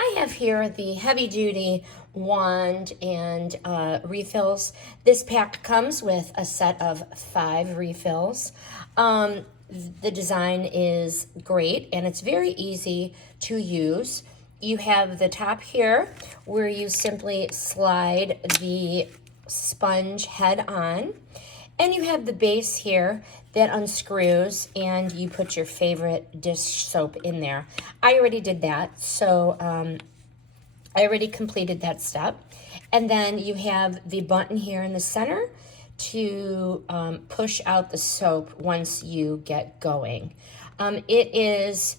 I have here the heavy duty wand and refills. This pack comes with a set of 5 refills. The design is great and it's very easy to use. You have the top here where you simply slide the sponge head on, and you have the base here that unscrews and you put your favorite dish soap in there. I already did that, so I already completed that step. And then you have the button here in the center to push out the soap once you get going. It is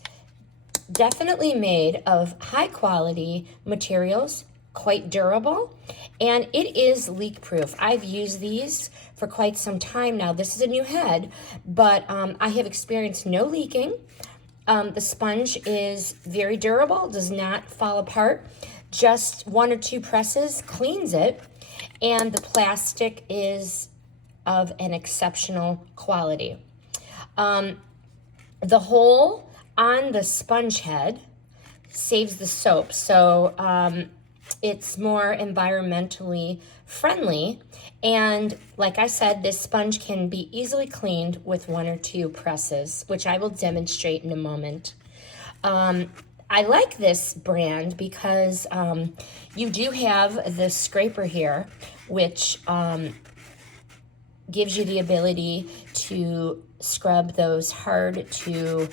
definitely made of high quality materials, quite durable, and it is leak proof. I've used these for quite some time now. This is a new head, but I have experienced no leaking. The sponge is very durable, does not fall apart. Just 1 or 2 presses cleans it, and the plastic is of an exceptional quality. The hole on the sponge head saves the soap, so it's more environmentally friendly. And like I said, this sponge can be easily cleaned with 1 or 2 presses, which I will demonstrate in a moment. I like this brand because you do have the scraper here, which gives you the ability to scrub those hard to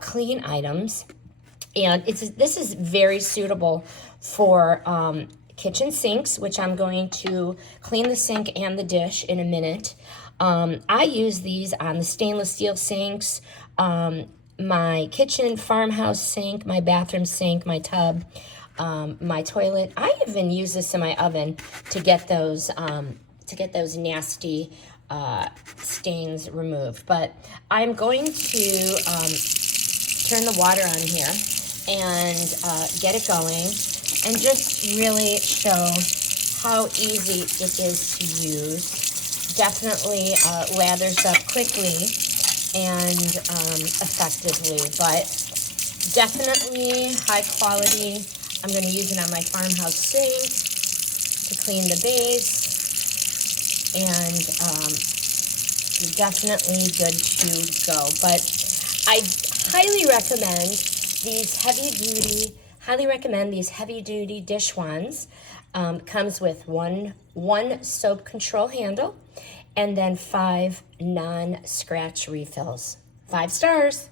clean items. And this is very suitable for kitchen sinks, which I'm going to clean the sink and the dish in a minute. I use these on the stainless steel sinks, my kitchen farmhouse sink, my bathroom sink, my tub, my toilet. I even use this in my oven to get those nasty stains removed. But I'm going to turn the water on here and get it going and just really show how easy it is to use. Definitely lathers up quickly and effectively, but definitely high quality. I'm going to use it on my farmhouse sink to clean the base, and you're definitely good to go. But I highly recommend these heavy duty dish wands. Comes with one soap control handle and then 5 non-scratch refills. 5 stars.